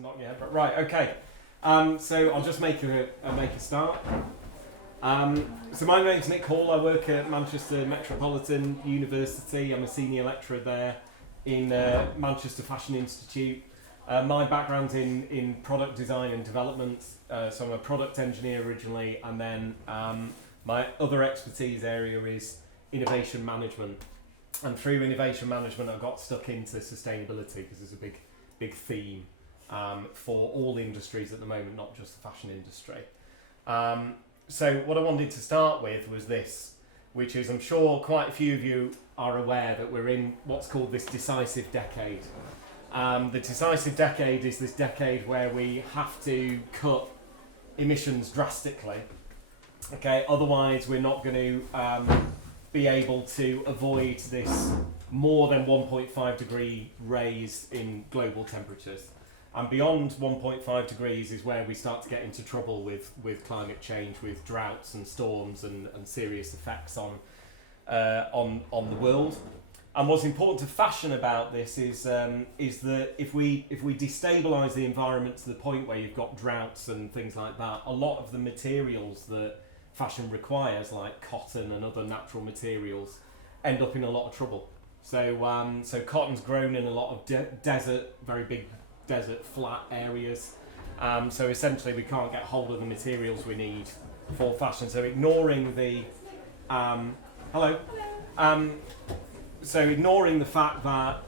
not yet, but right, okay. So I'll just make a start. So my name's Nick Hall. I work at Manchester Metropolitan University. I'm a senior lecturer there in Manchester Fashion Institute. My background's in product design and development, so I'm a product engineer originally, and then my other expertise area is innovation management. And through innovation management, I got stuck into sustainability because it's a big theme for all industries at the moment, not just the fashion industry. So what I wanted to start with was this, which is, I'm sure quite a few of you are aware that we're in what's called this Decisive Decade. The Decisive Decade is this decade where we have to cut emissions drastically. Okay, otherwise we're not going to be able to avoid this more than 1.5 degree raise in global temperatures. And beyond 1.5 degrees is where we start to get into trouble with climate change, with droughts and storms and serious effects on the world. And what's important to fashion about this is that if we destabilise the environment to the point where you've got droughts and things like that, a lot of the materials that fashion requires, like cotton and other natural materials, end up in a lot of trouble. So cotton's grown in a lot of desert, very big desert flat areas. So essentially we can't get hold of the materials we need for fashion. So ignoring the so ignoring the fact that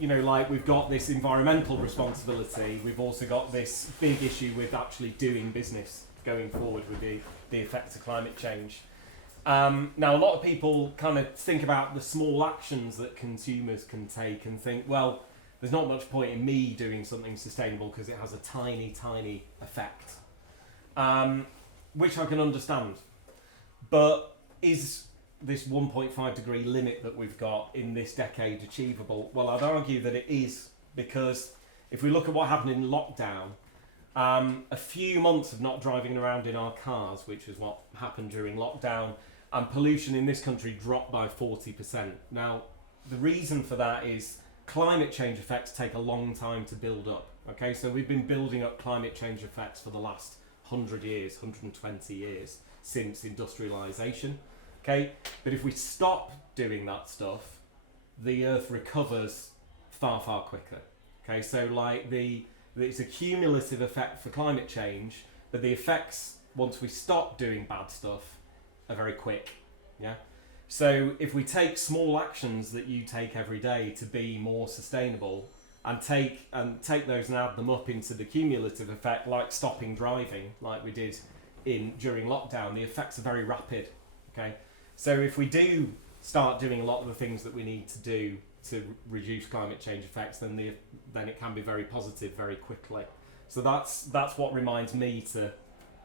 like we've got this environmental responsibility, we've also got this big issue with actually doing business going forward with the effects of climate change. Now, a lot of people kind of think about the small actions that consumers can take and think, well, there's not much point in me doing something sustainable because it has a tiny, tiny effect, which I can understand. But is this 1.5 degree limit that we've got in this decade achievable? Well, I'd argue that it is, because if we look at what happened in lockdown, a few months of not driving around in our cars, which is what happened during lockdown, and pollution in this country dropped by 40%. Now, the reason for that is climate change effects take a long time to build up. Okay, so we've been building up climate change effects for the last 100 years, 120 years since industrialisation. Okay, but if we stop doing that stuff, the Earth recovers far, far quicker. Okay, so like it's a cumulative effect for climate change, but the effects, once we stop doing bad stuff, are very quick. Yeah. So if we take small actions that you take every day to be more sustainable, and take those and add them up into the cumulative effect, like stopping driving, like we did during lockdown, the effects are very rapid. Okay. So if we do start doing a lot of the things that we need to do to reduce climate change effects, then it can be very positive very quickly. So that's what reminds me to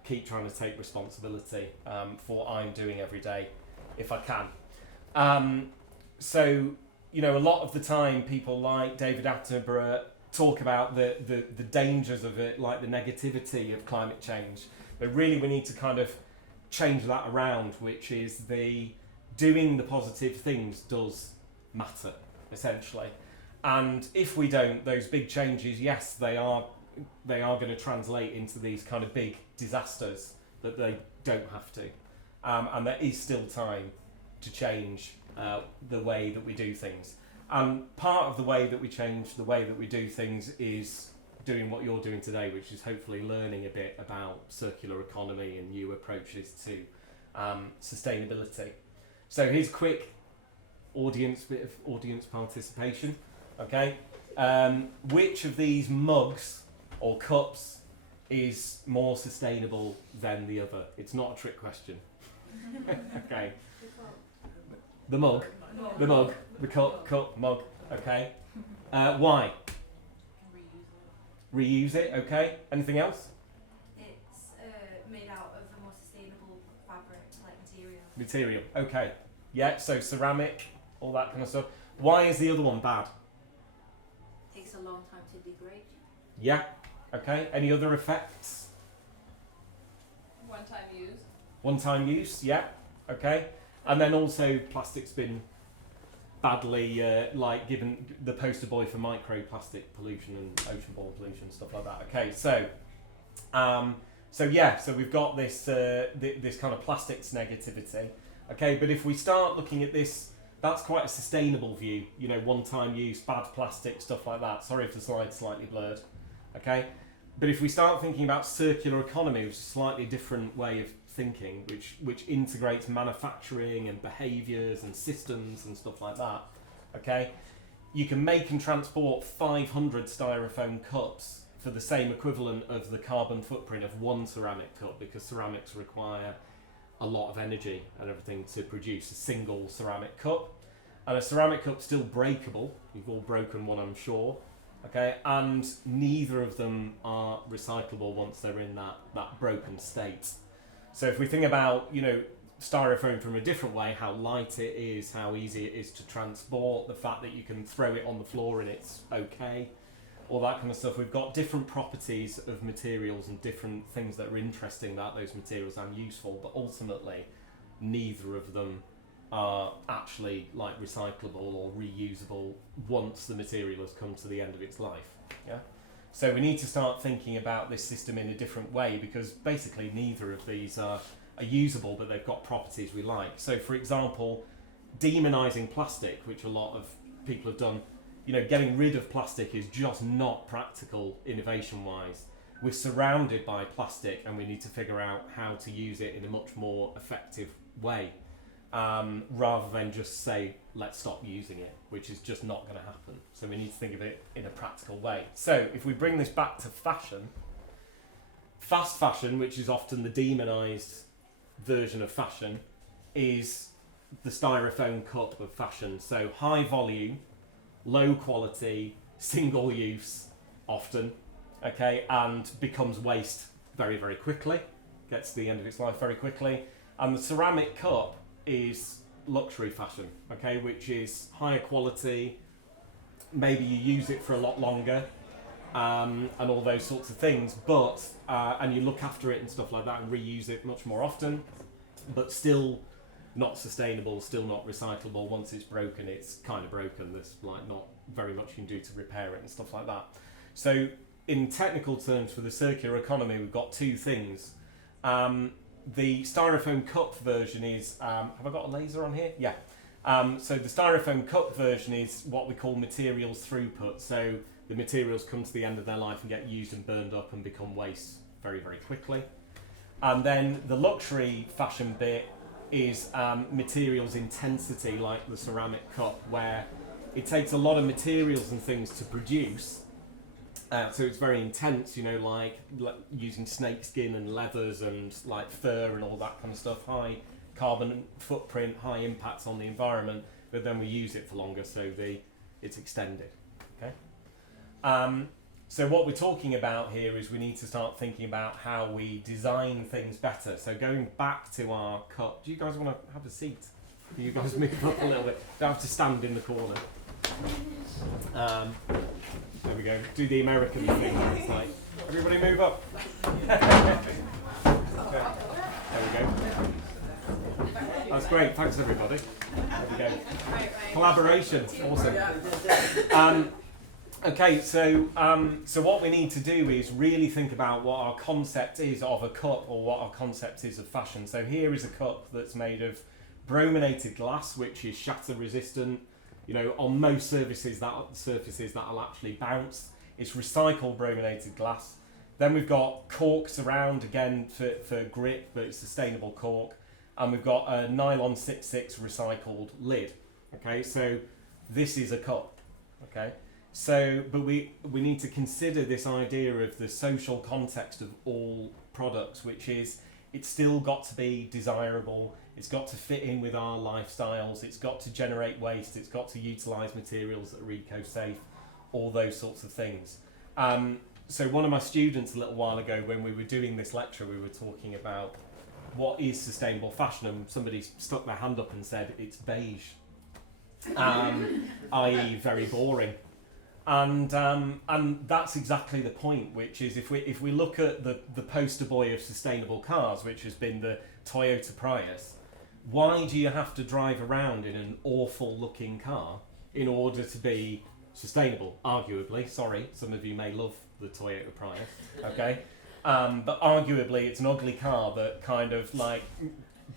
keep trying to take responsibility for what I'm doing every day, if I can. So a lot of the time people like David Attenborough talk about the dangers of it, like the negativity of climate change, but really we need to kind of change that around, which is doing the positive things does matter, essentially. And if we don't, those big changes, yes, they are going to translate into these kind of big disasters that they don't have to. And there is still time to change the way that we do things. And part of the way that we change the way that we do things is doing what you're doing today, which is hopefully learning a bit about circular economy and new approaches to sustainability. So here's a quick bit of audience participation. Okay, which of these mugs or cups is more sustainable than the other? It's not a trick question. Okay. The mug, the cup, mug. Okay. Why? Reuse it. Okay. Anything else? It's made out of a more sustainable fabric, like material. Material. Okay. Yeah. So ceramic, all that kind of stuff. Why is the other one bad? Takes a long time to degrade. Yeah. Okay. Any other effects? One-time use. One-time use. Yeah. Okay. And then also plastic's been badly like given the poster boy for microplastic pollution and ocean-borne pollution, stuff like that. Okay, so so we've got this this kind of plastics negativity. Okay, but if we start looking at this, that's quite a sustainable view. You know, one-time use, bad plastic, stuff like that. Sorry if the slide's slightly blurred. Okay, but if we start thinking about circular economy, which is a slightly different way of thinking, which integrates manufacturing and behaviours and systems and stuff like that. Okay, you can make and transport 500 styrofoam cups for the same equivalent of the carbon footprint of one ceramic cup, because ceramics require a lot of energy and everything to produce a single ceramic cup. And a ceramic cup's still breakable. You've all broken one, I'm sure. Okay, and neither of them are recyclable once they're in that broken state. So if we think about, you know, styrofoam from a different way, how light it is, how easy it is to transport, the fact that you can throw it on the floor and it's okay, all that kind of stuff. We've got different properties of materials and different things that are interesting about those materials and useful, but ultimately neither of them are actually like recyclable or reusable once the material has come to the end of its life. Yeah. So we need to start thinking about this system in a different way, because basically neither of these are usable, but they've got properties we like. So for example, demonising plastic, which a lot of people have done, you know, getting rid of plastic is just not practical innovation-wise. We're surrounded by plastic and we need to figure out how to use it in a much more effective way, rather than just say, let's stop using it, which is just not going to happen. So we need to think of it in a practical way. So if we bring this back to fashion, fast fashion, which is often the demonised version of fashion, is the styrofoam cup of fashion. So high volume, low quality, single use often, okay, and becomes waste very, very quickly, gets to the end of its life very quickly. And the ceramic cup is luxury fashion, okay, which is higher quality, maybe you use it for a lot longer, and all those sorts of things, but and you look after it and stuff like that and reuse it much more often, but still not sustainable, still not recyclable. Once it's broken, it's kind of broken. There's like not very much you can do to repair it and stuff like that. So in technical terms for the circular economy, we've got two things. The styrofoam cup version is, have I got a laser on here? Yeah. So the styrofoam cup version is what we call materials throughput. So the materials come to the end of their life and get used and burned up and become waste very, very quickly. And then the luxury fashion bit is materials intensity, like the ceramic cup, where it takes a lot of materials and things to produce. So it's very intense, you know, like using snake skin and leathers and like fur and all that kind of stuff. High carbon footprint, high impacts on the environment, but then we use it for longer, so it's extended. Okay. So what we're talking about here is we need to start thinking about how we design things better. So going back to our cup, do you guys want to have a seat? Can you guys move up a little bit? Don't have to stand in the corner. There we go. Do the American thing. It's like, everybody move up. Okay. There we go. That's great. Thanks, everybody. There we go. Collaboration. Awesome. Okay, so what we need to do is really think about what our concept is of a cup, or what our concept is of fashion. So here is a cup that's made of brominated glass, which is shatter resistant. You know, on most surfaces that'll actually bounce. It's recycled brominated glass. Then we've got corks around, again for grip, but it's sustainable cork. And we've got a nylon 6/6 recycled lid. Okay, so this is a cup. Okay, so but we need to consider this idea of the social context of all products, which is it's still got to be desirable. It's got to fit in with our lifestyles. It's got to generate waste. It's got to utilise materials that are eco-safe, all those sorts of things. So one of my students a little while ago, when we were doing this lecture, we were talking about what is sustainable fashion, and somebody stuck their hand up and said it's beige, i.e. very boring. And that's exactly the point, which is if we look at the poster boy of sustainable cars, which has been the Toyota Prius, Why do you have to drive around in an awful looking car in order to be sustainable? Arguably, sorry, some of you may love the Toyota Prius, okay? But arguably it's an ugly car that kind of like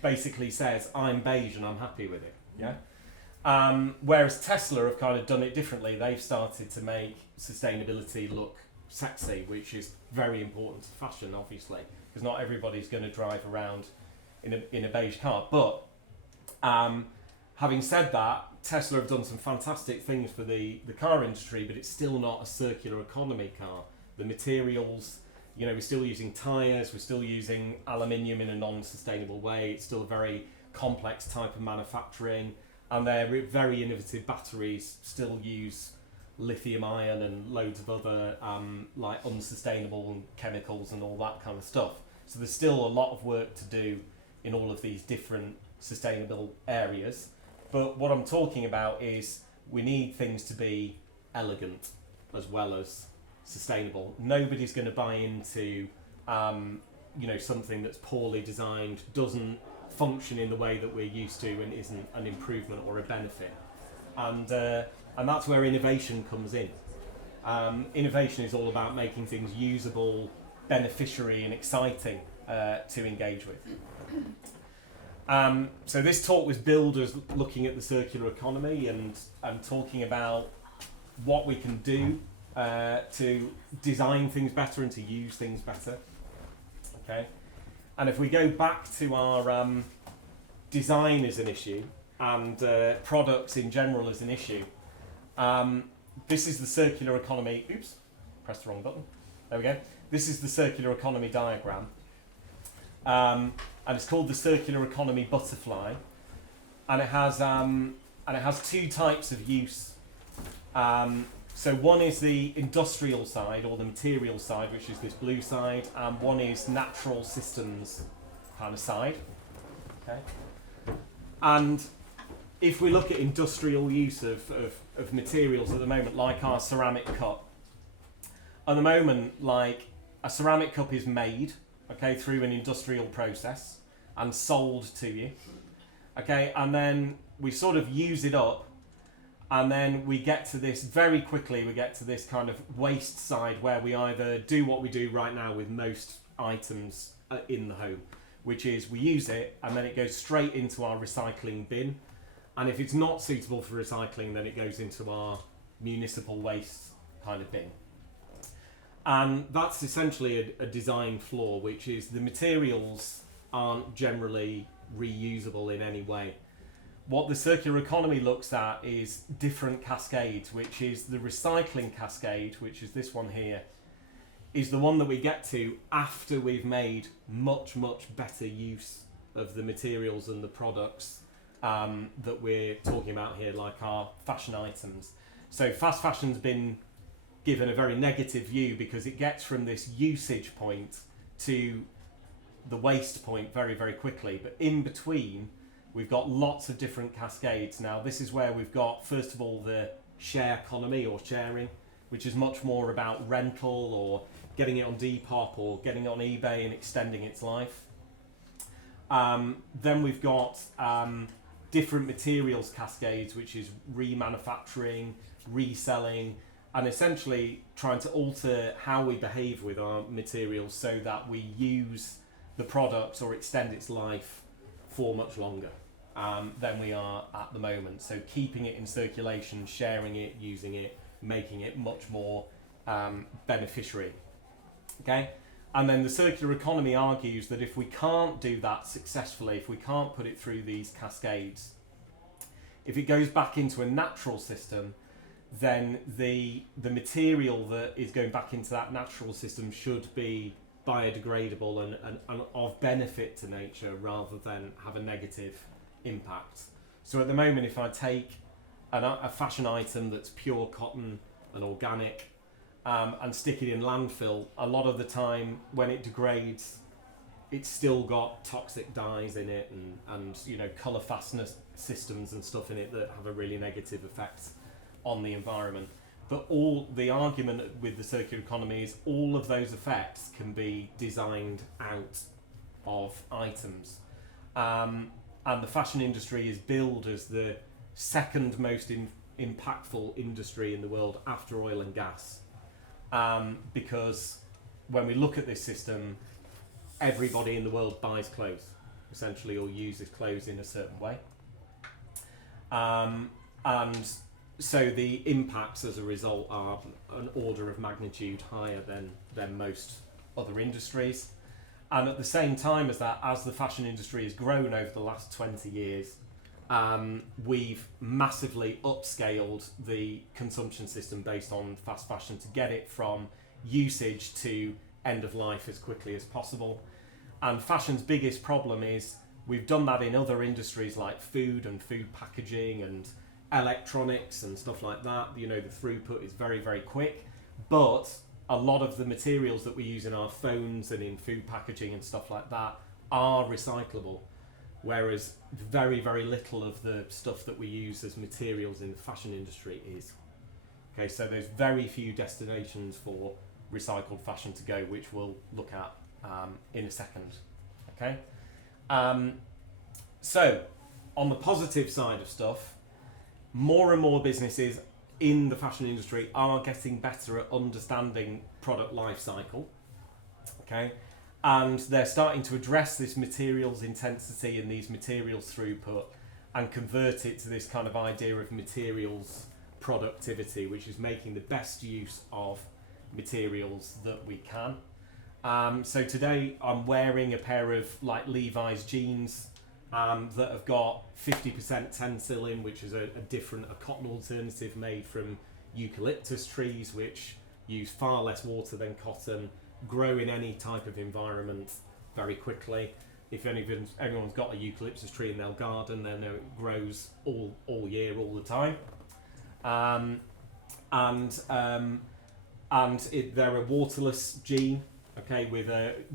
basically says, I'm beige and I'm happy with it, yeah? Whereas Tesla have kind of done it differently. They've started to make sustainability look sexy, which is very important to fashion, obviously, because not everybody's going to drive around in a beige car. But having said that, Tesla have done some fantastic things for the car industry, but it's still not a circular economy car. The materials, you know, we're still using tyres, we're still using aluminium in a non-sustainable way. It's still a very complex type of manufacturing, and their very innovative batteries still use lithium ion and loads of other like unsustainable chemicals and all that kind of stuff. So there's still a lot of work to do in all of these different sustainable areas. But what I'm talking about is we need things to be elegant as well as sustainable. Nobody's going to buy into you know, something that's poorly designed, doesn't function in the way that we're used to, and isn't an improvement or a benefit. And that's where innovation comes in. Innovation is all about making things usable, beneficiary and exciting to engage with. So this talk was billed as looking at the circular economy and talking about what we can do to design things better and to use things better. Okay, and if we go back to our design as an issue and products in general as an issue, this is the circular economy. Oops, pressed the wrong button. There we go. This is the circular economy diagram. And it's called the circular economy butterfly, and it has two types of use. So one is the industrial side or the material side, which is this blue side, and one is natural systems kind of side. Okay. And if we look at industrial use of materials at the moment, like our ceramic cup, at the moment, like a ceramic cup is made, okay, through an industrial process and sold to you, okay, and then we sort of use it up, and then we get to this very quickly, we get to this kind of waste side where we either do what we do right now with most items in the home, which is we use it and then it goes straight into our recycling bin, and if it's not suitable for recycling, then it goes into our municipal waste kind of bin. And that's essentially a design flaw, which is the materials aren't generally reusable in any way. What the circular economy looks at is different cascades, which is the recycling cascade, which is this one here, is the one that we get to after we've made much, much better use of the materials and the products that we're talking about here, like our fashion items. So fast fashion's been given a very negative view because it gets from this usage point to the waste point very, very quickly. But in between, we've got lots of different cascades. Now, this is where we've got, first of all, the share economy or sharing, which is much more about rental or getting it on Depop or getting it on eBay and extending its life. Then we've got different materials cascades, which is remanufacturing, reselling, and essentially trying to alter how we behave with our materials so that we use the product or extend its life for much longer than we are at the moment. So keeping it in circulation, sharing it, using it, making it much more beneficiary. Okay? And then the circular economy argues that if we can't do that successfully, if we can't put it through these cascades, if it goes back into a natural system, then the material that is going back into that natural system should be biodegradable and of benefit to nature rather than have a negative impact. So at the moment, if I take a fashion item that's pure cotton and organic and stick it in landfill, a lot of the time when it degrades, it's still got toxic dyes in it and you know, colour fastness systems and stuff in it that have a really negative effect on the environment. But all the argument with the circular economy is all of those effects can be designed out of items. and the fashion industry is billed as the second most impactful industry in the world after oil and gas, because when we look at this system, everybody in the world buys clothes, essentially, or uses clothes in a certain way. And so the impacts as a result are an order of magnitude higher than most other industries. And at the same time as that, as the fashion industry has grown over the last 20 years, we've massively upscaled the consumption system based on fast fashion to get it from usage to end of life as quickly as possible. And fashion's biggest problem is we've done that in other industries like food and food packaging and electronics and stuff like that. You know, the throughput is very, very quick, but a lot of the materials that we use in our phones and in food packaging and stuff like that are recyclable, whereas very, very little of the stuff that we use as materials in the fashion industry is. Okay, so there's very few destinations for recycled fashion to go, which we'll look at in a second. Okay, so on the positive side of stuff, more and more businesses in the fashion industry are getting better at understanding product life cycle. Okay, and they're starting to address this materials intensity and these materials throughput and convert it to this kind of idea of materials productivity, which is making the best use of materials that we can. So today I'm wearing a pair of like Levi's jeans that have got 50% tencel in, which is a cotton alternative made from eucalyptus trees, which use far less water than cotton, grow in any type of environment very quickly. If anyone's got a eucalyptus tree in their garden, they know it grows all year, all the time. They're a waterless jean, okay,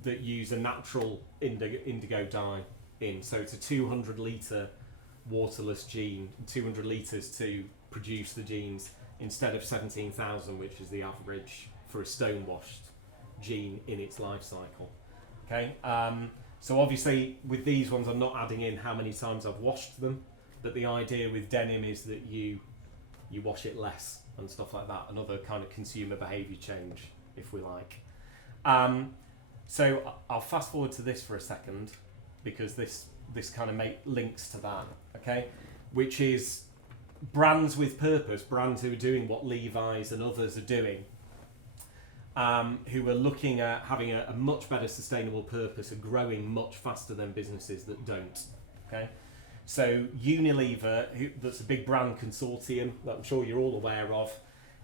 that use a natural indigo dye in. So it's a 200 litre waterless jean, 200 litres to produce the jeans instead of 17,000, which is the average for a stone washed jean in its life cycle. Okay, so obviously with these ones I'm not adding in how many times I've washed them, but the idea with denim is that you wash it less and stuff like that, another kind of consumer behaviour change, if we like. So I'll fast forward to this for a second, because this kind of links to that, okay? Which is brands with purpose, brands who are doing what Levi's and others are doing, who are looking at having a much better sustainable purpose and growing much faster than businesses that don't, okay? So Unilever, that's a big brand consortium that I'm sure you're all aware of,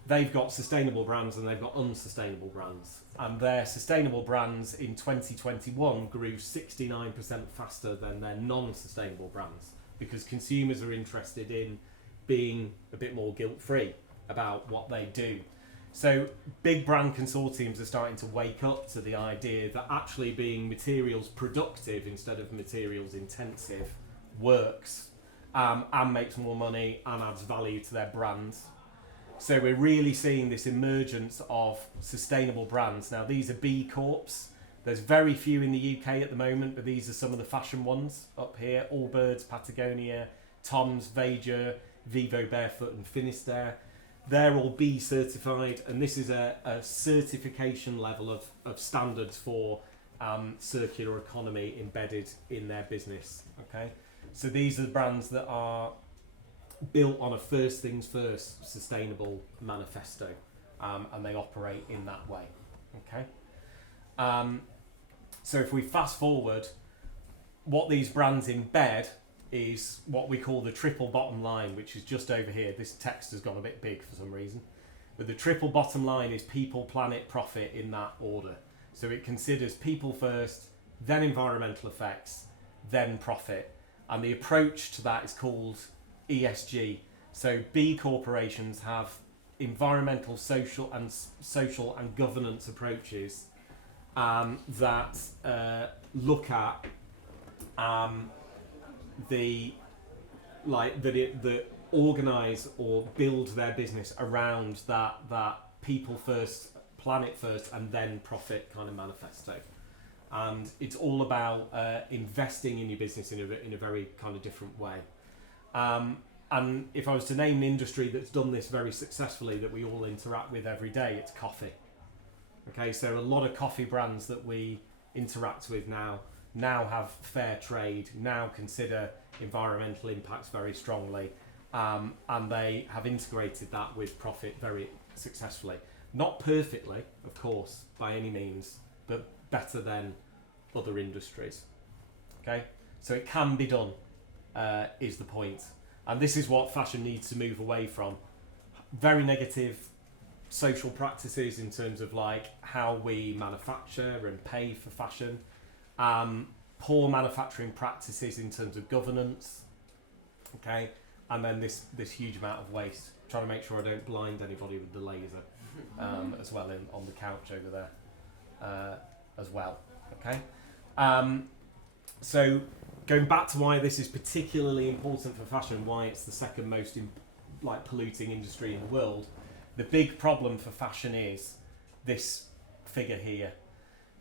they've got sustainable brands and they've got unsustainable brands. And their sustainable brands in 2021 grew 69% faster than their non-sustainable brands, because consumers are interested in being a bit more guilt-free about what they do. So big brand consortiums are starting to wake up to the idea that actually being materials productive instead of materials intensive works, and makes more money and adds value to their brands. So we're really seeing this emergence of sustainable brands. Now these are B Corps. There's very few in the UK at the moment, but these are some of the fashion ones up here. Allbirds, Patagonia, Tom's, Veja, Vivo Barefoot and Finisterre. They're all B certified, and this is a certification level of standards for circular economy embedded in their business. Okay, so these are the brands that are built on a first things first sustainable manifesto, and they operate in that way. Okay, so if we fast forward, what these brands embed is what we call the triple bottom line, which is just over here. This text has gone a bit big for some reason, but the triple bottom line is people, planet, profit in that order. So it considers people first, then environmental effects, then profit, and the approach to that is called ESG. So B corporations have environmental, social and governance approaches that look at that organise or build their business around that people first, planet first, and then profit kind of manifesto. and it's all about investing in your business in a very kind of different way. And if I was to name an industry that's done this very successfully that we all interact with every day, it's coffee. Okay, so a lot of coffee brands that we interact with now have fair trade, now consider environmental impacts very strongly, and they have integrated that with profit very successfully. Not perfectly, of course, by any means, but better than other industries. Okay, so it can be done, is the point. And this is what fashion needs to move away from. Very negative social practices in terms of like how we manufacture and pay for fashion. Poor manufacturing practices in terms of governance. Okay, and then this huge amount of waste. Trying to make sure I don't blind anybody with the laser as well on the couch over there as well. Okay, so going back to why this is particularly important for fashion, why it's the second most polluting industry in the world. The big problem for fashion is this figure here,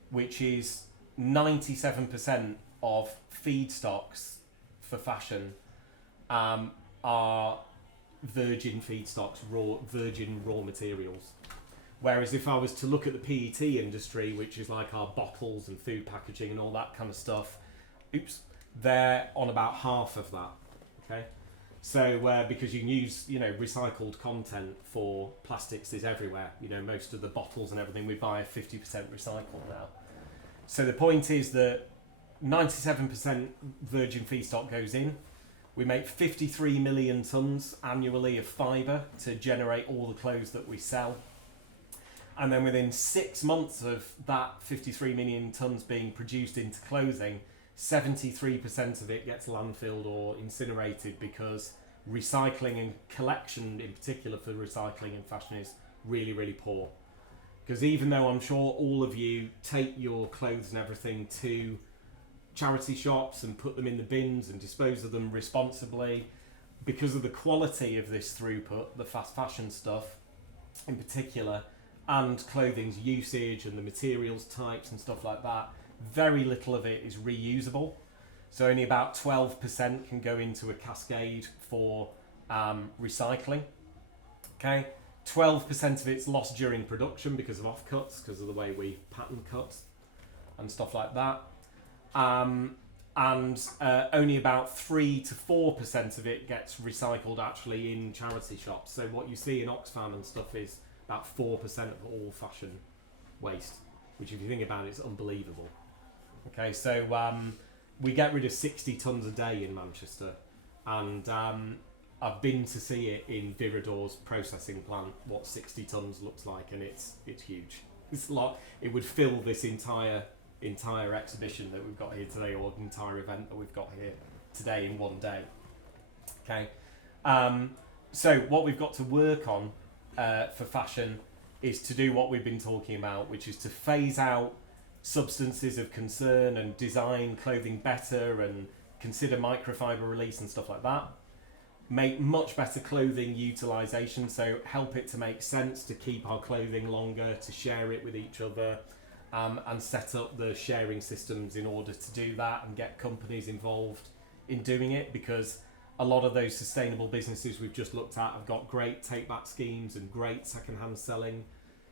which is 97% of feedstocks for fashion are virgin feedstocks, virgin raw materials. Whereas if I was to look at the PET industry, which is like our bottles and food packaging and all that kind of stuff, they're on about half of that. Okay, so because you can use recycled content for plastics is everywhere. Most of the bottles and everything we buy are 50% recycled now. So the point is that 97% virgin feedstock goes in. We make 53 million tonnes annually of fibre to generate all the clothes that we sell. And then within 6 months of that 53 million tonnes being produced into clothing, 73% of it gets landfilled or incinerated because recycling and collection in particular for recycling in fashion is really, really poor. Because even though I'm sure all of you take your clothes and everything to charity shops and put them in the bins and dispose of them responsibly, because of the quality of this throughput, the fast fashion stuff in particular, and clothing's usage and the materials types and stuff like that, very little of it is reusable. So only about 12% can go into a cascade for recycling. Okay, 12% of it's lost during production because of offcuts, because of the way we pattern cut and stuff like that. And only about 3 to 4% of it gets recycled actually in charity shops. So what you see in Oxfam and stuff is about 4% of all fashion waste, which if you think about it, is unbelievable. Okay, so we get rid of 60 tonnes a day in Manchester, and I've been to see it in Viridor's processing plant, what 60 tonnes looks like, and it's huge. It's a lot. It would fill this entire exhibition that we've got here today, or entire event that we've got here today in one day. Okay, so what we've got to work on for fashion is to do what we've been talking about, which is to phase out substances of concern and design clothing better and consider microfiber release and stuff like that. Make much better clothing utilization, so help it to make sense to keep our clothing longer, to share it with each other, and set up the sharing systems in order to do that and get companies involved in doing it, because a lot of those sustainable businesses we've just looked at have got great take-back schemes and great second-hand selling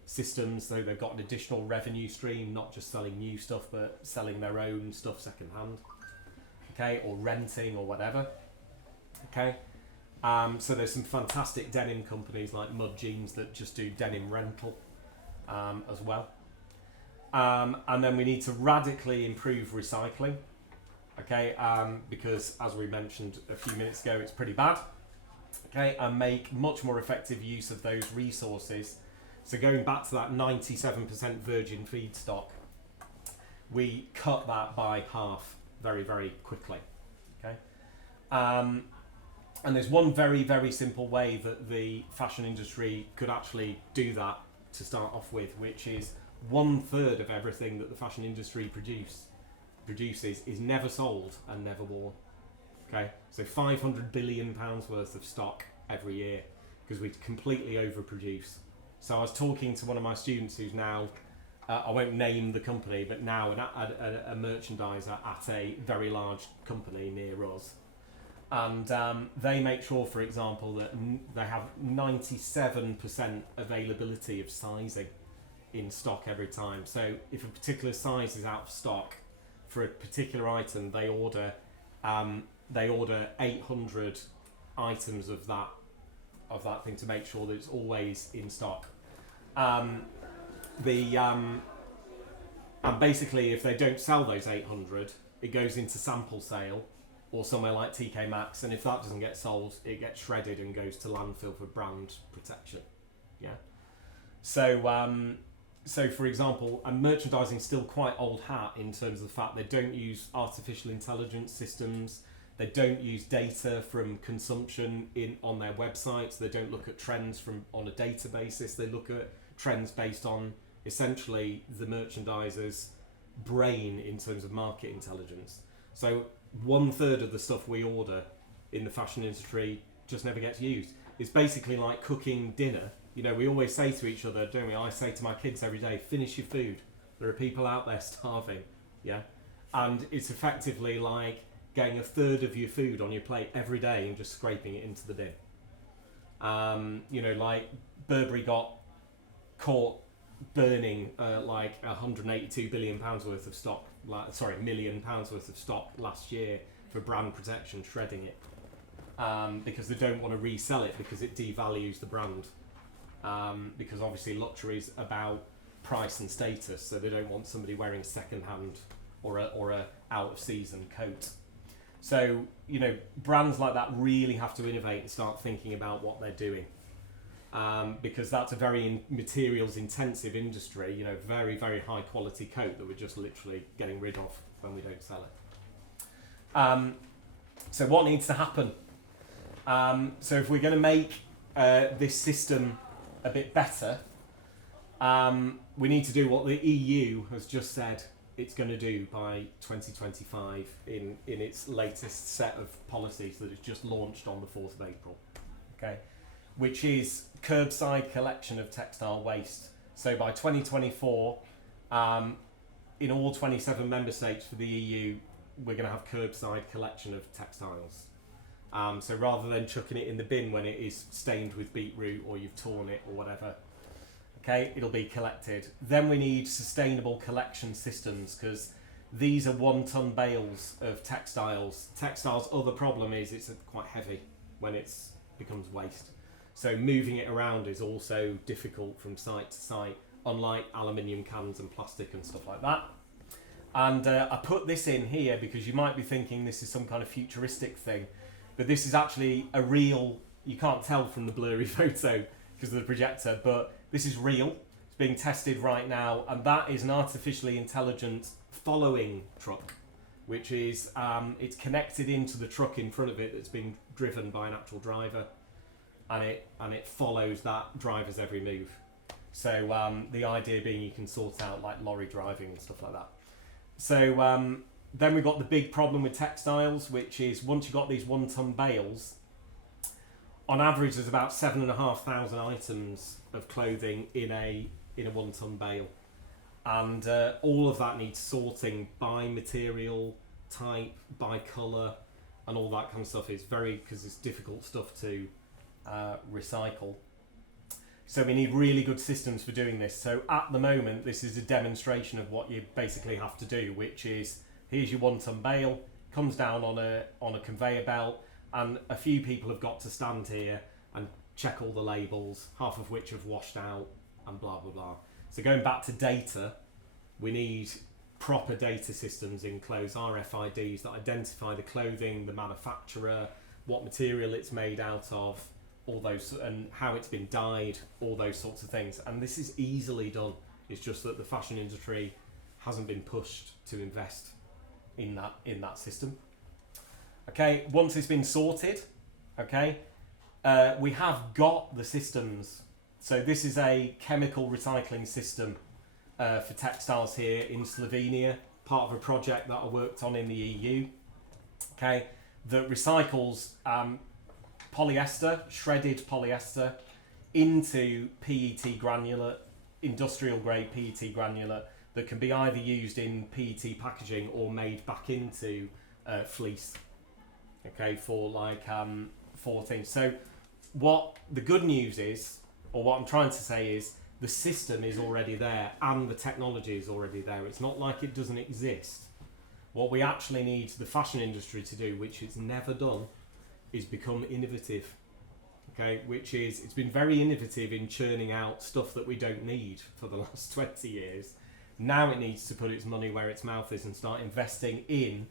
systems, so they've got an additional revenue stream, not just selling new stuff but selling their own stuff second-hand, okay, or renting or whatever. Okay, so there's some fantastic denim companies like Mud Jeans that just do denim rental as well. And then we need to radically improve recycling, okay, because as we mentioned a few minutes ago, it's pretty bad, okay, and make much more effective use of those resources. So going back to that 97% virgin feedstock, we cut that by half very, very quickly, okay. And there's one very, very simple way that the fashion industry could actually do that to start off with, which is 1/3 of everything that the fashion industry produces is never sold and never worn. Okay, so £500 billion worth of stock every year because we completely overproduce. So I was talking to one of my students who's now I won't name the company, but now a merchandiser at a very large company near us. And they make sure, for example, that they have 97% availability of sizing in stock every time. So if a particular size is out of stock for a particular item, they order 800 items of that thing to make sure that it's always in stock. And basically, if they don't sell those 800, it goes into sample sale or somewhere like TK Maxx, and if that doesn't get sold, it gets shredded and goes to landfill for brand protection. Yeah. So for example, and merchandising is still quite old hat in terms of the fact they don't use artificial intelligence systems. They don't use data from consumption on their websites. They don't look at trends on a data basis. They look at trends based on essentially the merchandiser's brain in terms of market intelligence. So 1/3 of the stuff we order in the fashion industry just never gets used. It's basically like cooking dinner. You know, we always say to each other, don't we? I say to my kids every day, finish your food. There are people out there starving. Yeah. And it's effectively like getting 1/3 of your food on your plate every day and just scraping it into the bin. You know, like Burberry got caught burning like 182 billion pounds worth of stock, £1 million worth of stock last year for brand protection, shredding it because they don't want to resell it because it devalues the brand. Because obviously luxury is about price and status, so they don't want somebody wearing second-hand or a out of season coat. So, you know, brands like that really have to innovate and start thinking about what they're doing. Because that's a very materials intensive industry, you know, very, very high quality coat that we're just literally getting rid of when we don't sell it. So what needs to happen? So if we're going to make this system a bit better, we need to do what the EU has just said it's going to do by 2025 in its latest set of policies that it's just launched on the 4th of April. Okay, which is curbside collection of textile waste. So by 2024, in all 27 member states for the EU, we're going to have curbside collection of textiles. So rather than chucking it in the bin when it is stained with beetroot or you've torn it or whatever, okay, it'll be collected. Then we need sustainable collection systems because these are 1-ton bales of textiles. Textiles' other problem is it's quite heavy when it becomes waste. So moving it around is also difficult from site to site, unlike aluminium cans and plastic and stuff like that. And I put this in here because you might be thinking this is some kind of futuristic thing, but this is actually a real, you can't tell from the blurry photo because of the projector, but this is real. It's being tested right now, and that is an artificially intelligent following truck, which is, it's connected into the truck in front of it that's being driven by an actual driver. And it follows that driver's every move. So the idea being you can sort out like lorry driving and stuff like that. So then we've got the big problem with textiles, which is once you've got these 1-ton bales, on average there's about 7,500 items of clothing in a 1-ton bale. And all of that needs sorting by material, type, by colour, and all that kind of stuff. It's because it's difficult stuff to recycle. So we need really good systems for doing this. So at the moment, this is a demonstration of what you basically have to do, which is here's your 1-ton bale, comes down on a conveyor belt, and a few people have got to stand here and check all the labels, half of which have washed out, and blah blah blah. So going back to data, we need proper data systems in clothes, RFIDs that identify the clothing, the manufacturer, what material it's made out of, all those, and how it's been dyed, all those sorts of things. And this is easily done. It's just that the fashion industry hasn't been pushed to invest in that system. Okay, once it's been sorted, okay, we have got the systems. So this is a chemical recycling system for textiles here in Slovenia, part of a project that I worked on in the EU. Okay, that recycles polyester, shredded polyester, into PET granulate industrial grade PET granular that can be either used in PET packaging or made back into fleece. Okay, for things. So what the good news is, or what I'm trying to say is, the system is already there and the technology is already there. It's not like it doesn't exist. What we actually need the fashion industry to do, which it's never done, is become innovative. Okay, it's been very innovative in churning out stuff that we don't need for the last 20 years. Now it needs to put its money where its mouth is and start investing in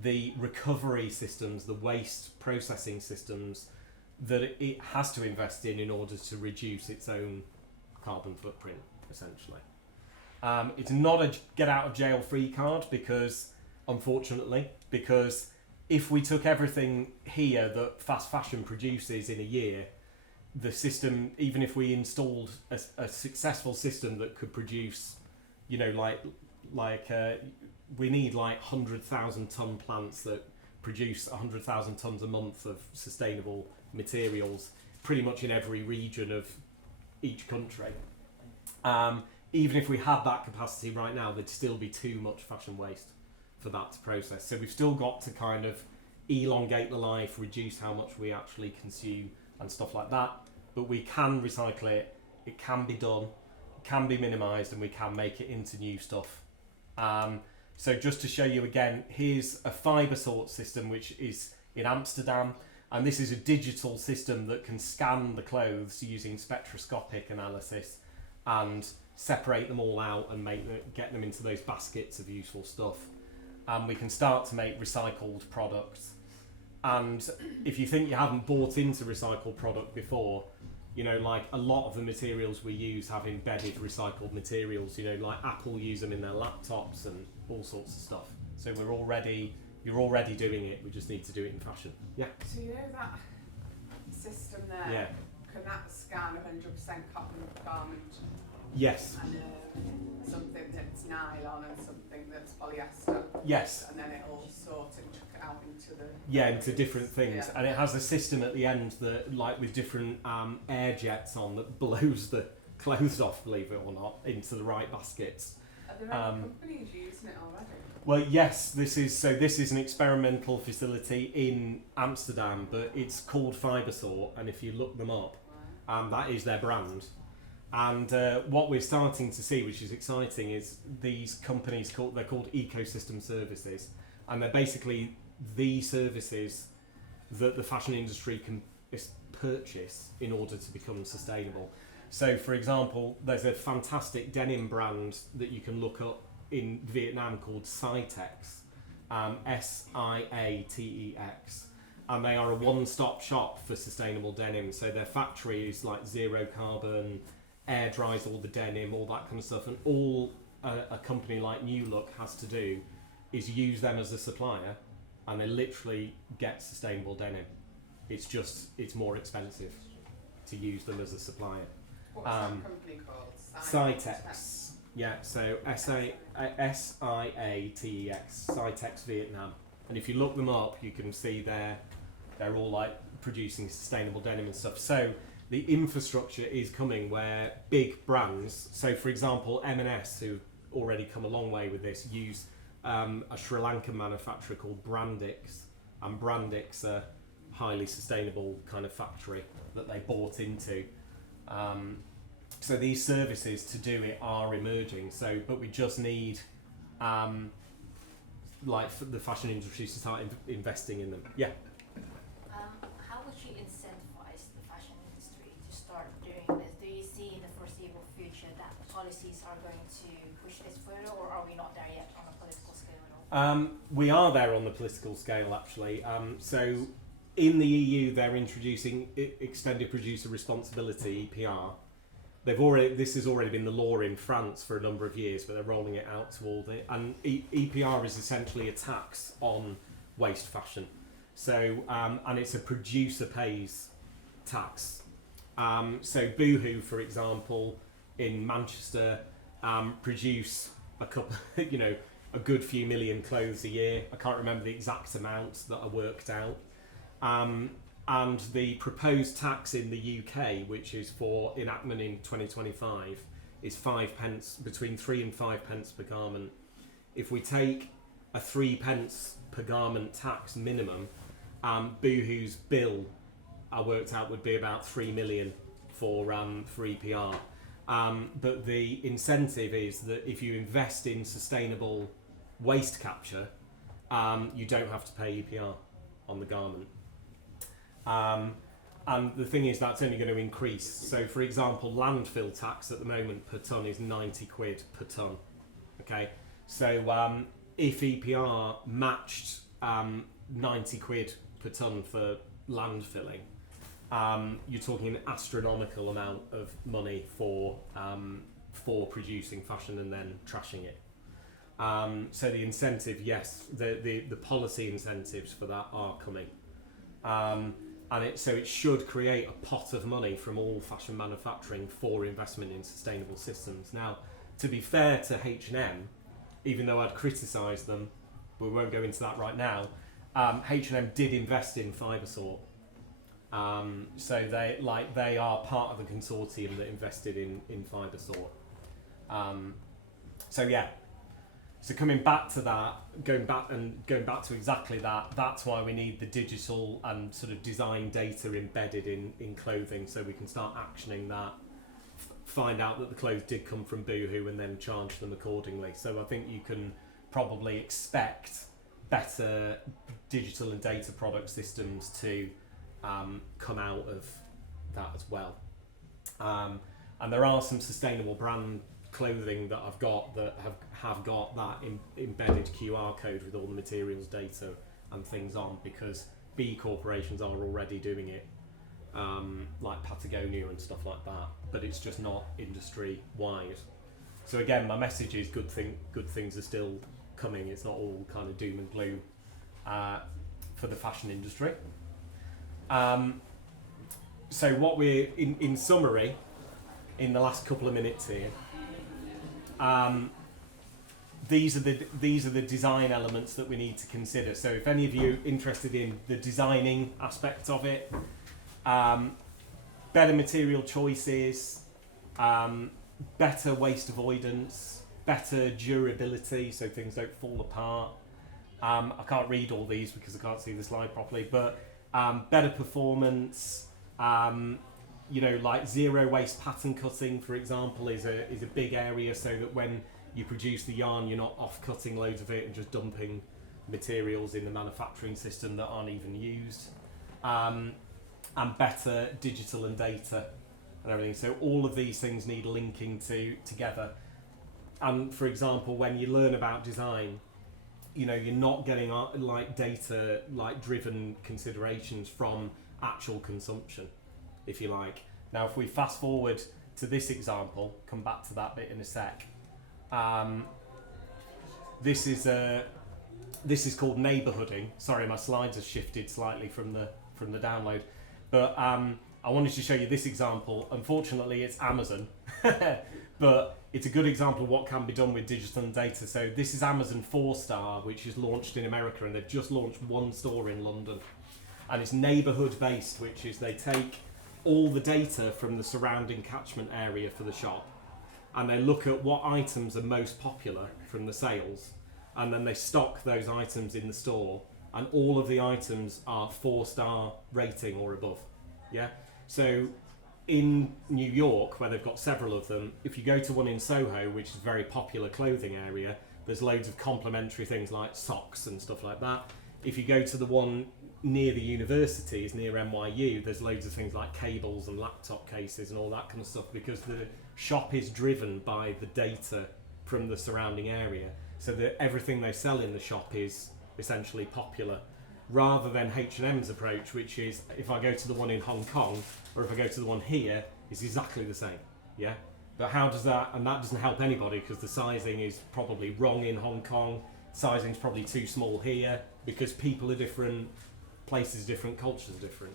the recovery systems, the waste processing systems that it has to invest in order to reduce its own carbon footprint, essentially. It's not a get out of jail free card unfortunately, because if we took everything here that fast fashion produces in a year, the system, even if we installed a successful system that could produce, we need 100,000 ton plants that produce 100,000 tons a month of sustainable materials, pretty much in every region of each country. Even if we had that capacity right now, there'd still be too much fashion waste for that to process. So we've still got to kind of elongate the life, reduce how much we actually consume and stuff like that. But we can recycle it, it can be done, it can be minimised, and we can make it into new stuff. So just to show you again, here's a fibre sort system which is in Amsterdam, and this is a digital system that can scan the clothes using spectroscopic analysis and separate them all out and get them into those baskets of useful stuff. And we can start to make recycled products. And if you think you haven't bought into recycled product before, a lot of the materials we use have embedded recycled materials. Apple use them in their laptops and all sorts of stuff. So you're already doing it. We just need to do it in fashion. Yeah. So that system there. Yeah. Can that scan 100% cotton garment? Yes. And something that's nylon and something that's polyester. Yes. And then it'll sort and chuck it out into different things. Yeah. And it has a system at the end that, with different air jets on, that blows the clothes off, believe it or not, into the right baskets. Are there any companies using it already? Well, yes. This is an experimental facility in Amsterdam, but it's called FiberSort, and if you look them up, that is their brand. And what we're starting to see, which is exciting, is these companies they're called ecosystem services, and they're basically the services that the fashion industry can purchase in order to become sustainable. So, for example, there's a fantastic denim brand that you can look up in Vietnam called Sitex, SIATEX, and they are a one-stop shop for sustainable denim. So their factory is zero carbon, air dries all the denim, all that kind of stuff, and all a company like New Look has to do is use them as a supplier, and they literally get sustainable denim. It's more expensive to use them as a supplier. What's that company called? Sitex. Yeah, so SIATEX, Sitex Vietnam. And if you look them up, you can see they're all producing sustainable denim and stuff. So the infrastructure is coming where big brands, so for example M&S, who've already come a long way with this, use a Sri Lankan manufacturer called Brandix, and Brandix a highly sustainable kind of factory that they bought into. So these services to do it are emerging. But we just need for the fashion industry to start investing in them. Yeah. How would you incentivize the fashion industry to start doing this? Do you see in the foreseeable future that policies are going to push this further, or are we not there yet on a political scale at all? We are there on the political scale, actually. So in the EU, they're introducing extended producer responsibility (EPR). This has already been the law in France for a number of years, but they're rolling it out to all and EPR is essentially a tax on waste fashion. So and it's a producer pays tax. So Boohoo, for example, in Manchester, produce a couple, a good few million clothes a year. I can't remember the exact amounts that are worked out. And the proposed tax in the UK, which is for enactment in 2025, is 5 pence, between 3 and 5 pence per garment. If we take a 3 pence per garment tax minimum, Boohoo's bill I worked out would be about 3 million for EPR. But the incentive is that if you invest in sustainable waste capture, you don't have to pay EPR on the garment. And the thing is, that's only going to increase. So, for example, landfill tax at the moment per tonne is 90 quid per tonne. Okay, so if EPR matched 90 quid per tonne for landfilling, you're talking an astronomical amount of money for producing fashion and then trashing it. So the incentive, yes, the policy incentives for that are coming. And it should create a pot of money from all fashion manufacturing for investment in sustainable systems. Now, to be fair to H&M, even though I'd criticise them, we won't go into that right now, H&M did invest in Fibersort. So they are part of the consortium that invested in Fibersort. So yeah. So coming back to that, going back to exactly that, that's why we need the digital and sort of design data embedded in clothing, so we can start actioning that, find out that the clothes did come from Boohoo and then charge them accordingly. So I think you can probably expect better digital and data product systems to come out of that as well. And there are some sustainable brand clothing that I've got that have got that embedded QR code with all the materials data and things on, because B corporations are already doing it, like Patagonia and stuff like that, but it's just not industry wide. So again, my message is good things are still coming. It's not all kind of doom and gloom for the fashion industry. So what we're in summary in the last couple of minutes here, these are the design elements that we need to consider. So if any of you are interested in the designing aspect of it, better material choices, better waste avoidance, better durability so things don't fall apart. I can't read all these because I can't see the slide properly, but better performance, like zero waste pattern cutting, for example, is a big area, so that when you produce the yarn, you're not off cutting loads of it and just dumping materials in the manufacturing system that aren't even used. And better digital and data and everything. So all of these things need linking together. And for example, when you learn about design, you're not getting data driven considerations from actual consumption, if you like. Now, if we fast forward to this example, come back to that bit in a sec. This is called neighbourhooding. Sorry, my slides have shifted slightly from the download, but I wanted to show you this example. Unfortunately, it's Amazon, but it's a good example of what can be done with digital and data. So this is Amazon 4-star, which is launched in America, and they've just launched one store in London, and it's neighbourhood based, which is they take all the data from the surrounding catchment area for the shop, and they look at what items are most popular from the sales, and then they stock those items in the store, and all of the items are 4-star rating or above. Yeah. So in New York, where they've got several of them, if you go to one in Soho, which is a very popular clothing area, there's loads of complimentary things like socks and stuff like that. If you go to the one near the universities, near NYU, there's loads of things like cables and laptop cases and all that kind of stuff, because the shop is driven by the data from the surrounding area, so that everything they sell in the shop is essentially popular, rather than H&M's approach, which is if I go to the one in Hong Kong or if I go to the one here, it's exactly the same. Yeah, but how does that, and that doesn't help anybody, because the sizing is probably wrong in Hong Kong, sizing's probably too small here, because people are different, places are different, cultures are different.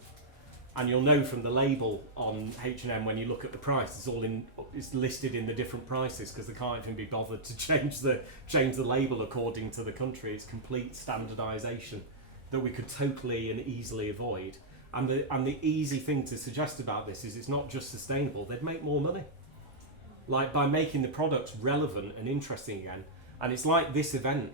And you'll know from the label on H&M, when you look at the price, it's listed in the different prices, because they can't even be bothered to change the label according to the country. It's complete standardisation that we could totally and easily avoid. And the easy thing to suggest about this is it's not just sustainable, they'd make more money. like by making the products relevant and interesting again. And it's like this event.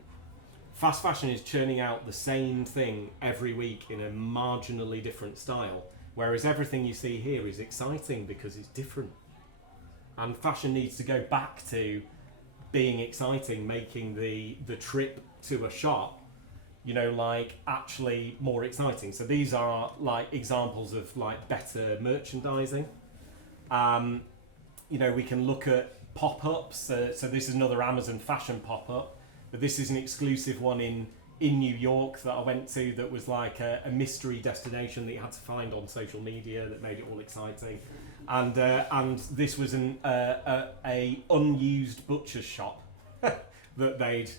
Fast fashion is churning out the same thing every week in a marginally different style, whereas everything you see here is exciting because it's different. And fashion needs to go back to being exciting, making the trip to a shop, you know, like actually more exciting. So these are like examples of like better merchandising. You know, we can look at pop-ups. So this is another Amazon fashion pop-up, but this is an exclusive one in New York that I went to that was like a mystery destination that you had to find on social media that made it all exciting. And this was a unused butcher's shop that they'd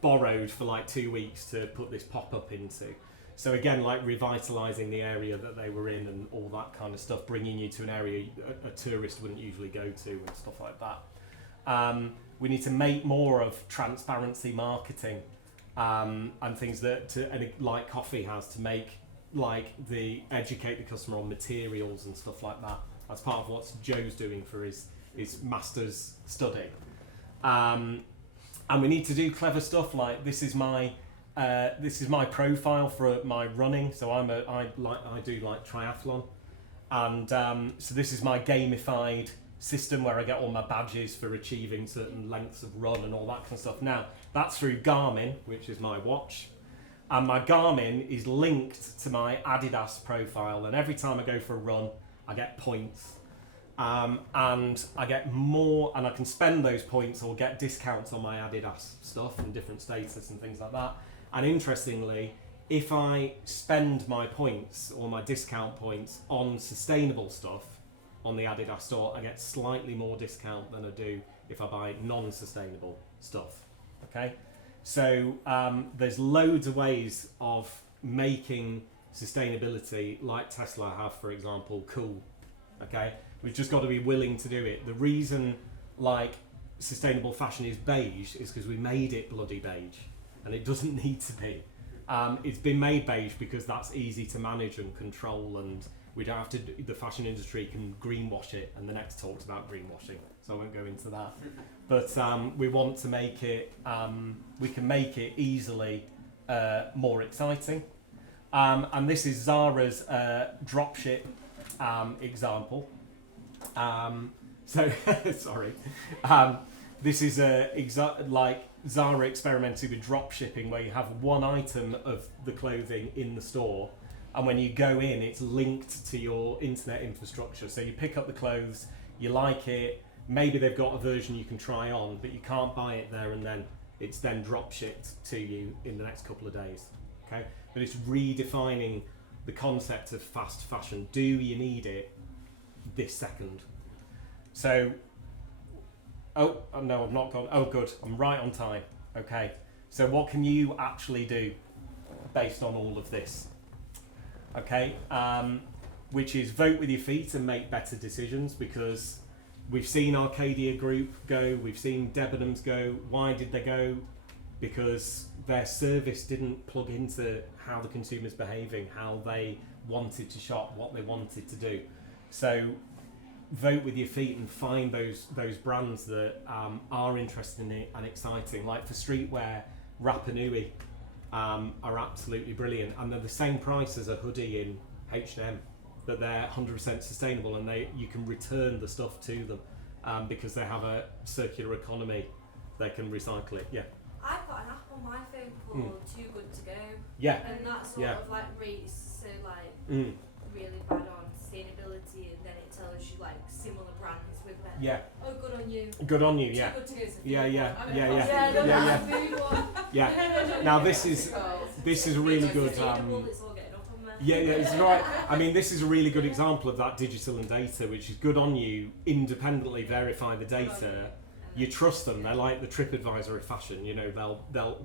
borrowed for like 2 weeks to put this pop-up into. So again, like revitalising the area that they were in and all that kind of stuff, bringing you to an area a tourist wouldn't usually go to and stuff like that. We need to make more of transparency marketing and things that, like coffee has, to make like educate the customer on materials and stuff like that. That's part of what Joe's doing for his master's study. And we need to do clever stuff like this is my profile for my running. So I do like triathlon, and so this is my gamified system where I get all my badges for achieving certain lengths of run and all that kind of stuff. Now that's through Garmin, which is my watch, and my Garmin is linked to my Adidas profile, and every time I go for a run I get points, and I get more, and I can spend those points or get discounts on my Adidas stuff and different status and things like that. And interestingly, if I spend my points or my discount points on sustainable stuff on the Adidas store, I get slightly more discount than I do if I buy non-sustainable stuff. Okay, so there's loads of ways of making sustainability, like Tesla have, for example, cool. Okay, we've just got to be willing to do it. The reason like sustainable fashion is beige is because we made it bloody beige, and it doesn't need to be. It's been made beige because that's easy to manage and control, and we don't have to. The fashion industry can greenwash it, and the next talk's about greenwashing, so I won't go into that. But we want to make it. We can make it easily more exciting. And this is Zara's dropship example. So sorry. This is like Zara experimented with drop shipping, where you have one item of the clothing in the store, and when you go in, it's linked to your internet infrastructure. So you pick up the clothes, you like it, maybe they've got a version you can try on, but you can't buy it there and then. It's then drop shipped to you in the next couple of days. Okay, but it's redefining the concept of fast fashion. Do you need it this second? So, oh no, I've not gone. Oh, good, I'm right on time. Okay, so what can you actually do based on all of this? Okay, which is vote with your feet and make better decisions, because we've seen Arcadia Group go, we've seen Debenhams go. Why did they go? Because their service didn't plug into how the consumer's behaving, how they wanted to shop, what they wanted to do. So vote with your feet and find those brands that are interested in it and exciting. Like for streetwear, Rapa Nui are absolutely brilliant, and they're the same price as a hoodie in H&M, but they're 100% sustainable, and you can return the stuff to them because they have a circular economy. They can recycle it. Yeah. I've got an app on my phone called Too Good To Go. Yeah. And that sort of like rates so like really bad on sustainability, and then it tells you like similar brands with better. Yeah. Oh, good on you. Good on you. Yeah. Too Good To Go is a food Yeah. one. Yeah. Food one. Yeah. Now this is a really good. It's all getting up on there. Yeah, it's right. I mean, this is a really good example of that digital and data, which is good on you. Independently verify the data. You trust them. They're like the TripAdvisor of fashion. You know,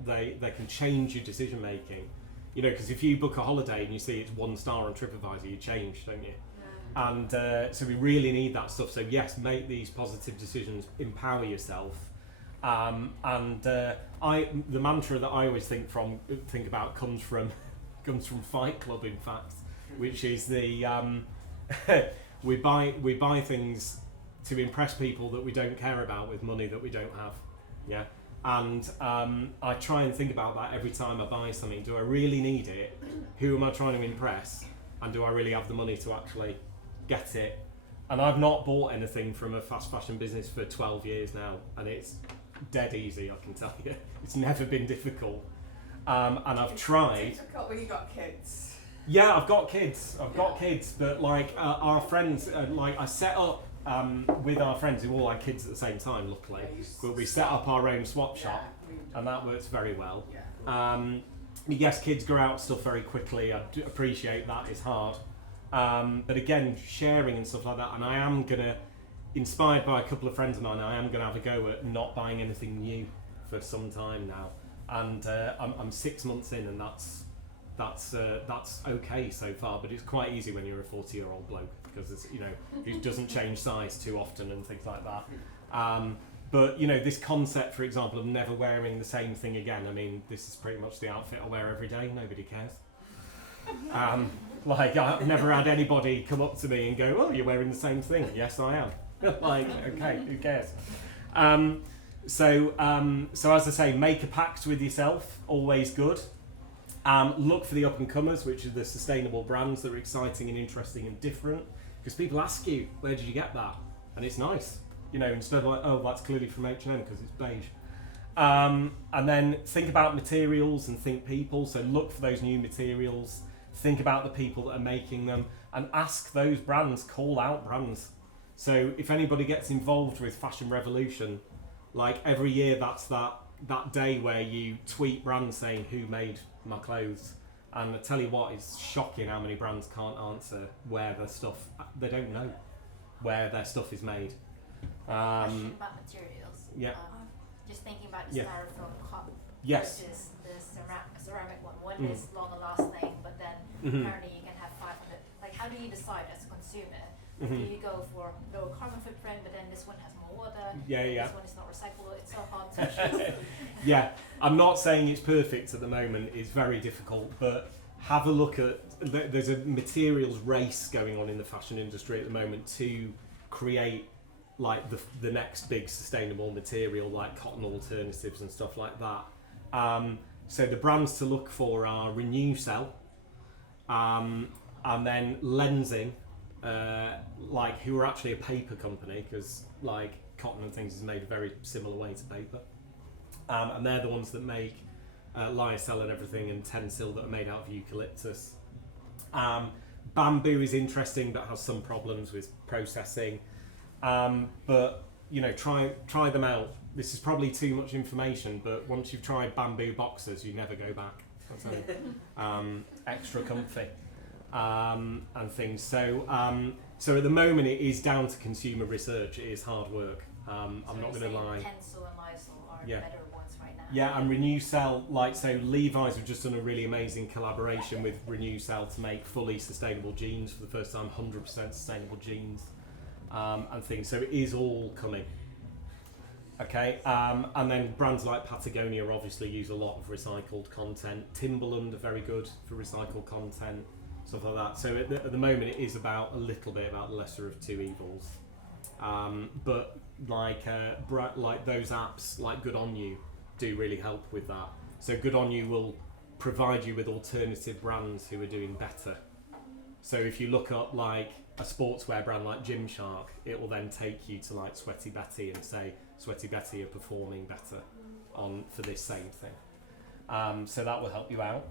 they can change your decision making. You know, because if you book a holiday and you see it's 1 star on TripAdvisor, you change, don't you? Yeah. And so we really need that stuff. So yes, make these positive decisions, empower yourself. The mantra that I always think about comes from Fight Club, in fact, which is the we buy things to impress people that we don't care about with money that we don't have. Yeah. And I try and think about that every time I buy something. Do I really need it? Who am I trying to impress? And do I really have the money to actually get it? And I've not bought anything from a fast fashion business for 12 years now, and it's dead easy, I can tell you. It's never been difficult. And I've tried. It's difficult when you got kids. Yeah, I've got kids. But like our friends, like I set up with our friends who all had kids at the same time, luckily. Yeah, But we set up our own swap shop, and that works very well. Yes, kids grow out stuff very quickly. I do appreciate that. It's hard. But again, sharing and stuff like that, and I am gonna, inspired by a couple of friends of mine, I am gonna have a go at not buying anything new for some time now. And I'm 6 months in, and that's okay so far. But it's quite easy when you're a 40-year-old bloke, because it's, you know, it doesn't change size too often and things like that. But you know, this concept, for example, of never wearing the same thing again. I mean, this is pretty much the outfit I wear every day. Nobody cares. Like, I've never had anybody come up to me and go, "Oh, you're wearing the same thing." Yes, I am. Like, okay, who cares? So as I say, make a pact with yourself. Always good. Look for the up and comers, which are the sustainable brands that are exciting and interesting and different. Because people ask you, "Where did you get that?" And it's nice, you know. Instead of like, "Oh, that's clearly from H&M because it's beige." And then think about materials and think people. So look for those new materials. Think about the people that are making them, and ask those brands, call out brands. So if anybody gets involved with Fashion Revolution, like every year, that's that day where you tweet brands saying who made my clothes. And I tell you what, it's shocking how many brands can't answer where their stuff, they don't know where their stuff is made. Question about materials. Yeah. Just thinking about the styrofoam cup Yes. versus the ceramic one. One Mm. is longer lasting, but then Mhm. apparently you can have 500. Like, how do you decide as a consumer? Do Mhm. you go for lower carbon footprint, but then this one has more water? Yeah, and yeah. This one is not recyclable. It's so hard to choose. Yeah, I'm not saying it's perfect at the moment. It's very difficult, but have a look at. There's a materials race going on in the fashion industry at the moment to create like the next big sustainable material, like cotton alternatives and stuff like that. So the brands to look for are Renewcell, and then Lensing, like who are actually a paper company, because like cotton and things is made a very similar way to paper. And they're the ones that make lyocell and everything, and Tencel that are made out of eucalyptus. Bamboo is interesting but has some problems with processing. But you know, try them out. This is probably too much information, but once you've tried bamboo boxers, you never go back. That's extra comfy and things. So at the moment, it is down to consumer research. It is hard work. I'm not going to lie. Tencel and Lysol are Yeah. the better ones right now. Yeah, and Renewcell, like, so Levi's have just done a really amazing collaboration with Renewcell to make fully sustainable jeans for the first time, 100% sustainable jeans and things. So it is all coming. Okay, and then brands like Patagonia obviously use a lot of recycled content. Timberland are very good for recycled content, stuff like that. So at the moment, it is about a little bit about the lesser of two evils. But like those apps like Good On You do really help with that. So Good On You will provide you with alternative brands who are doing better. So if you look up like a sportswear brand like Gymshark, it will then take you to like Sweaty Betty and say Sweaty Betty are performing better for this same thing. So that will help you out.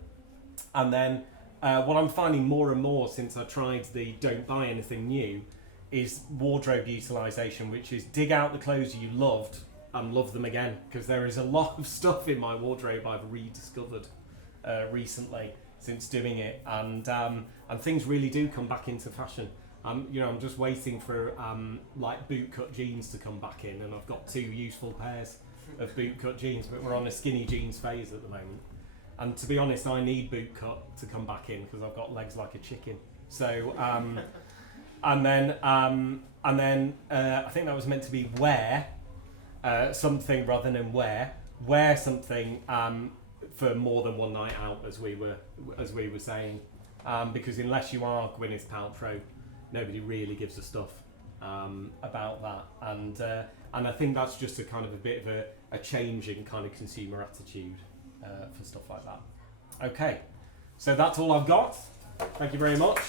And then what I'm finding more and more since I tried the don't buy anything new is wardrobe utilization, which is dig out the clothes you loved and love them again, because there is a lot of stuff in my wardrobe I've rediscovered recently since doing it, and things really do come back into fashion. I'm just waiting for like bootcut jeans to come back in, and I've got 2 useful pairs of bootcut jeans, but we're on a skinny jeans phase at the moment. And to be honest, I need bootcut to come back in because I've got legs like a chicken. So and then I think that was meant to be wear something rather than wear something for more than one night out, as we were saying, because unless you are Gwyneth Paltrow, nobody really gives a stuff about that, and I think that's just a kind of a bit of a changing kind of consumer attitude for stuff like that. Okay, so that's all I've got. Thank you very much.